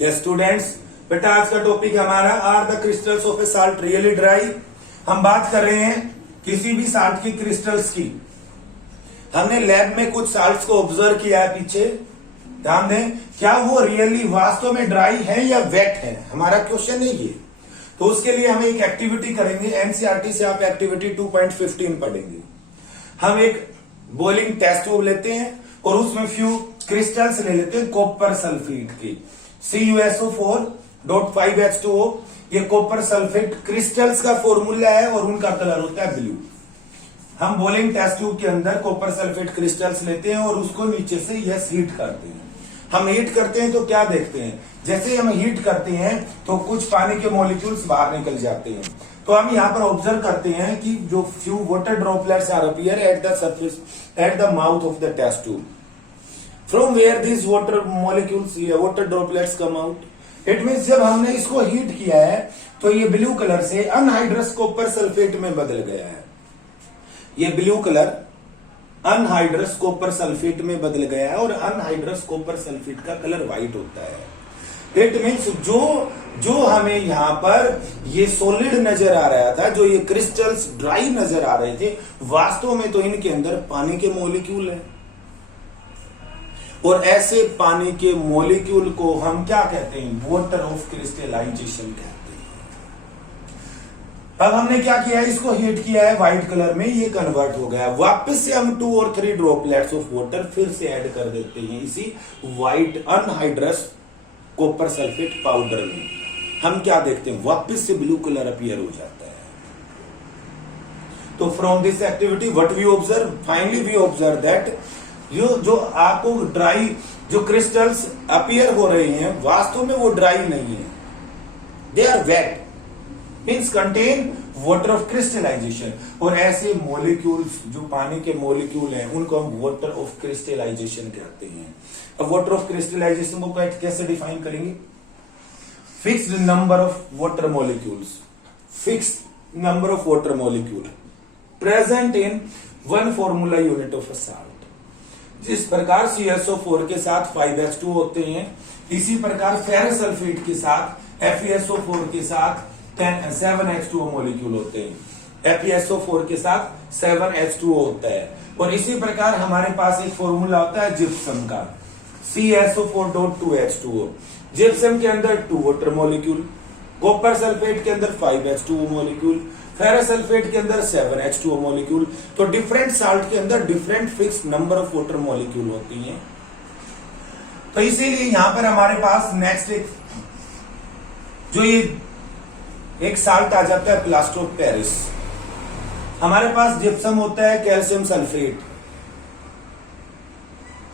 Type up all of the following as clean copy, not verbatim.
Yes students, बेटा आज का टॉपिक हमारा are the crystals of a salt really dry. हम बात कर रहे हैं किसी भी साल्ट की क्रिस्टल्स की। हमने लैब में कुछ साल्ट्स को ऑब्जर्व किया है पीछे, ध्यान दें, क्या वो रियली वास्तव में ड्राई है या वेट है, हमारा क्वेश्चन है ये। तो उसके लिए हम एक एक्टिविटी करेंगे, एनसीईआरटी से आप एक्टिविटी 2.15 पढ़ेंगे। हम एक बॉइलिंग टेस्ट ट्यूब लेते हैं और उसमें फ्यू क्रिस्टल्स ले लेते हैं कॉपर सल्फेट की, CuSO4.5H2O। ये कॉपर सल्फेट क्रिस्टल्स का फॉर्मूला है और उनका कलर होता है ब्लू। हम बॉइलिंग टेस्ट ट्यूब के अंदर कॉपर सल्फेट क्रिस्टल्स लेते हैं और उसको नीचे से यस हीट करते हैं। हम हीट करते हैं तो क्या देखते हैं, जैसे हम हीट करते हैं तो कुछ पानी के मॉलिक्यूल्स बाहर निकल जाते हैं। तो हम यहाँ पर ऑब्जर्व करते हैं कि जो few water droplets are appear at the surface at the mouth of the test tube, from where this water molecules water droplets come out. It means जब हमने इसको हीट किया है तो ये ब्लू कलर से अनहाइड्रस कॉपर सल्फेट में बदल गया है। ये blue colour anhydrous copper sulphate में बदल गया है और अनहाइड्रस कॉपर सल्फेट का कलर व्हाइट होता है। इट मीन्स जो हमें यहां पर ये सॉलिड नजर आ रहा था, जो ये क्रिस्टल्स ड्राई नजर आ रहे थे, वास्तव में तो इनके अंदर पानी के मॉलिक्यूल है। और ऐसे पानी के मॉलिक्यूल को हम क्या कहते हैं, वाटर ऑफ क्रिस्टलाइजेशन कहते हैं। अब हमने क्या किया है, इसको हीट किया है व्हाइट कलर में, ये कन्वर्ट हो गया। वापस से हम 2 और 3 ड्रॉपलेट्स ऑफ वाटर फिर से ऐड कर देते हैं इसी white anhydrous copper sulphate powder में। हम क्या देखते हैं, वापस से ब्लू कलर अपीयर हो जाता है। तो from this activity what we observe, finally we observe that जो आपको ड्राई जो क्रिस्टल्स अपीयर हो रहे हैं वास्तव में वो ड्राई नहीं है, they are wet, means contain water of crystallization. और ऐसे मॉलिक्यूल्स जो पानी के मॉलिक्यूल हैं उनको हम वाटर ऑफ क्रिस्टलाइजेशन कहते हैं। अब वाटर ऑफ क्रिस्टलाइजेशन को कैसे डिफाइन करेंगे, fixed number of water molecules, fixed number of water molecule present in 1 formula unit of a salt. जिस प्रकार CuSO4 के साथ 5H2 होते हैं, इसी प्रकार फेरस सल्फेट के साथ FeSO4 के साथ 7H2O मॉलिक्यूल होते हैं। FeSO4 के साथ 7H2O होता है। और इसी प्रकार हमारे पास एक फॉर्मूला होता है जिप्सम का, CuSO4.2H2O। जिप्सम के अंदर 2 वाटर मॉलिक्यूल, कॉपर सल्फेट के अंदर 5H2O मॉलिक्यूल, फेरस सल्फेट के अंदर 7H2O मॉलिक्यूल। तो डिफरेंट साल्ट के अंदर different fix number of water molecule होती हैं। तो इसीलिए यहां पर हमारे पास नेक्स्ट एक साल्ट आ जाता है प्लास्टर ऑफ पेरिस। हमारे पास जिप्सम होता है calcium sulphate,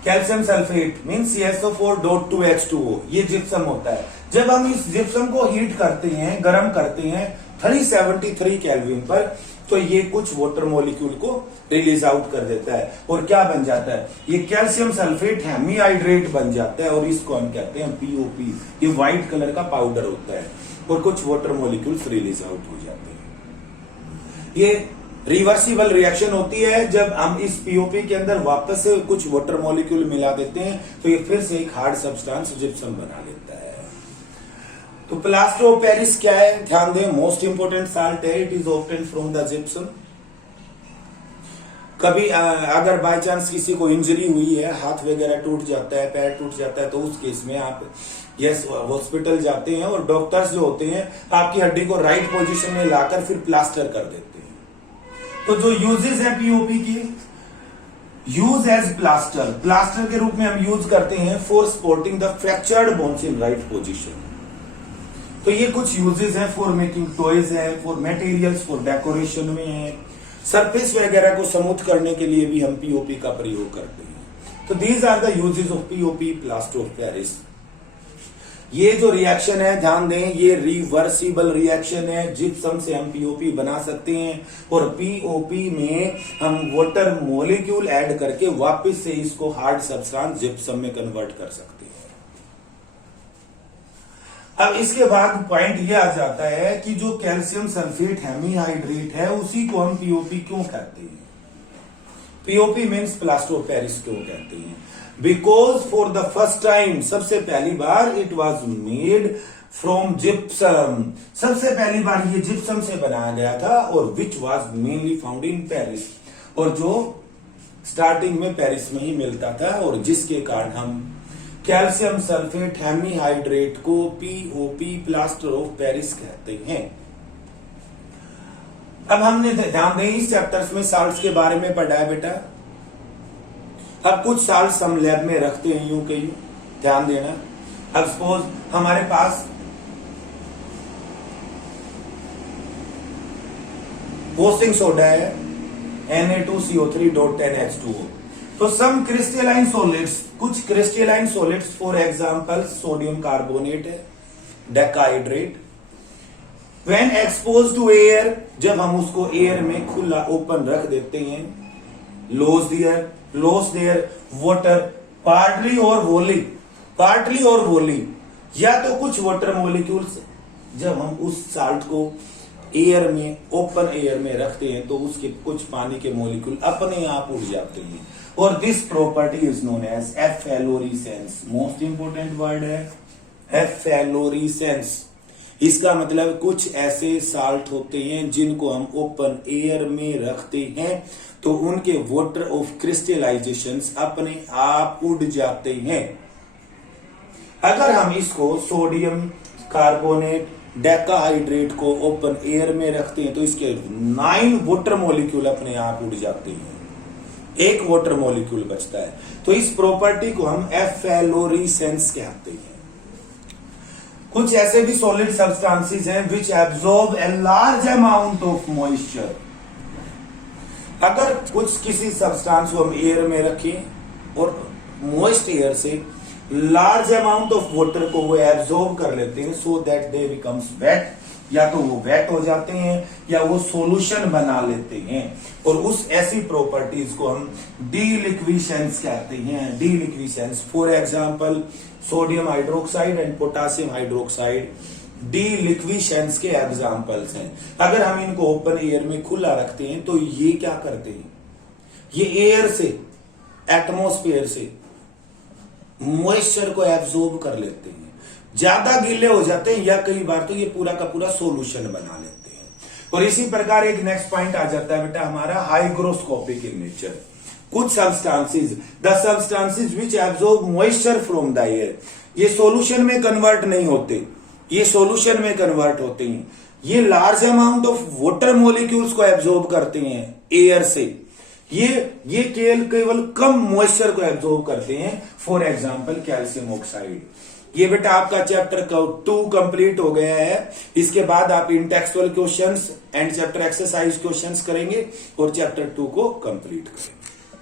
calcium sulphate means CuSO4.2H2O, ये जिप्सम होता है। जब हम इस जिप्सम को हीट करते हैं, गर्म करते हैं 373 केल्विन पर, तो ये कुछ वाटर मॉलिक्यूल को रिलीज आउट कर देता है और क्या बन जाता है, ये कैल्शियम सल्फेट हेमीहाइड्रेट बन जाता है और इसको हम कहते हैं POP। ये व्हाइट कलर का पाउडर होता है और कुछ वाटर मॉलिक्यूल्स रिलीज आउट हो जाते हैं। ये रिवर्सिबल रिएक्शन होती है। जब हम इस POP के अंदर वापस से कुछ वाटर मॉलिक्यूल मिला देते हैं तो ये फिर से एक हार्ड सब्सटेंस जिप्सम बना लेता है। तो प्लास्टर ऑफ पेरिस क्या है, ध्यान दें, मोस्ट इंपोर्टेंट साल्ट है। It is obtain from the gypsum. कभी अगर बाय चांस किसी को इंजरी हुई है, हाथ वगैरह टूट जाता है, पैर टूट जाता है, तो उस केस में आप हॉस्पिटल जाते हैं और डॉक्टर्स जो होते हैं आपकी हड्डी को राइट पोजीशन में लाकर फिर प्लास्टर कर देते हैं। तो जो यूजेस है POP की, यूज एज प्लास्टर, प्लास्टर के रूप में हम यूज करते हैं for supporting the fractured bones in right position. तो ये कुछ यूजेस हैं, फॉर मेकिंग टॉयज है, फॉर मटेरियल्स, फॉर डेकोरेशन में है, सरफेस वगैरह को स्मूथ करने के लिए भी हम POP का प्रयोग करते हैं। तो these are the uses of POP, plaster of Paris. ये जो रिएक्शन है, ध्यान दें, ये रिवर्सिबल रिएक्शन है। जिप्सम से हम POP बना सकते हैं और POP में हम वाटर मॉलिक्यूल ऐड करके वापस से इसको हार्ड सब्सटेंस जिप्सम में कन्वर्ट कर सकते हैं। अब इसके बाद पॉइंट ये आ जाता है कि जो कैल्शियम सल्फेट हेमीहाइड्रेट है उसी को हम POP क्यों कहते हैं, POP means plaster of Paris क्यों कहते हैं। Because for the first time, सबसे पहली बार, it was made from gypsum, सबसे पहली बार ये जिप्सम से बनाया गया था, और which was mainly found in Paris, और जो स्टार्टिंग में पेरिस में ही मिलता था, और जिसके कारण हम कैल्शियम सल्फेट हेमीहाइड्रेट को पीओपी प्लास्टर ऑफ पेरिस कहते हैं। अब हमने ध्यान दें इस चैप्टर्स में साल्ट्स के बारे में पढ़ा है बेटा। अब कुछ साल्ट्स हम लैब में रखते हैं यूं के यूं, ध्यान देना। अब सपोज हमारे पास वॉशिंग सोडा है Na2CO3.10H2O। तो सम क्रिस्टलाइन सॉलिड्स, कुछ crystalline solids, for example sodium carbonate है, decahydrate, when expose to air, जब हम उसको एयर में खुला ओपन रख देते हैं, लॉस देयर वाटर पार्टली और वोली, या तो कुछ वाटर मॉलिक्यूल्स, जब हम उस साल्ट को एयर में, ओपन एयर में रखते हैं तो उसके कुछ पानी के मॉलिक्यूल अपने आप उड़ जाते हैं, और this property is known as efflorescence. Most important word है एफेलोरेसेंस। इसका मतलब कुछ ऐसे साल्ट होते हैं जिनको हम ओपन एयर में रखते हैं तो उनके वाटर ऑफ क्रिस्टलाइजेशन अपने आप उड़ जाते हैं। अगर हम इसको सोडियम कार्बोनेट, डेकाहाइड्रेट को ओपन एयर में रखते हैं तो इसके 9 वाटर मॉलिक्यूल अपने आप उड़ जाते हैं, एक वाटर मॉलिक्यूल बचता है। तो इस प्रॉपर्टी को हम एफेलोरेसेंस कहते हैं। कुछ ऐसे भी सॉलिड सब्सटेंसेस हैं विच absorb a large amount of moisture. अगर कुछ किसी सब्सटेंस को हम एयर में रखें और मॉइस्ट एयर से लार्ज अमाउंट ऑफ वाटर को वो एब्जॉर्ब कर लेते हैं, so that they becomes wet, या तो वो वेट हो जाते हैं या वो सॉल्यूशन बना लेते हैं, और उस ऐसी प्रॉपर्टीज को हम डीलिक्विशेंस कहते हैं। Deliquescence, for example sodium hydroxide and potassium hydroxide deliquescence के एग्जांपल्स हैं। अगर हम इनको ओपन एयर में खुला रखते हैं तो ये क्या करते हैं, ये एयर से, एटमॉस्फेयर से मॉइस्चर को एब्जॉर्ब कर लेते हैं, ज्यादा गीले हो जाते हैं, या कई बार तो ये पूरा का पूरा सॉल्यूशन बना लेते हैं। और इसी प्रकार एक नेक्स्ट पॉइंट आ जाता है बेटा हमारा हाइग्रोस्कोपिक इन नेचर। कुछ substances, the substances which absorb moisture from the air, ये सॉल्यूशन में कन्वर्ट नहीं होते, ये सॉल्यूशन में कन्वर्ट होते हैं, ये large amount of water molecules को एब्जॉर्ब करते हैं एयर से, ये केवल कम मॉइस्चर को एब्जॉर्ब करते हैं, फॉर एग्जांपल कैल्शियम ऑक्साइड। ये बेटा आपका चैप्टर 2 कंप्लीट हो गया है। इसके बाद आप intextual questions and chapter exercise questions करेंगे और चैप्टर 2 को कंप्लीट करेंगे।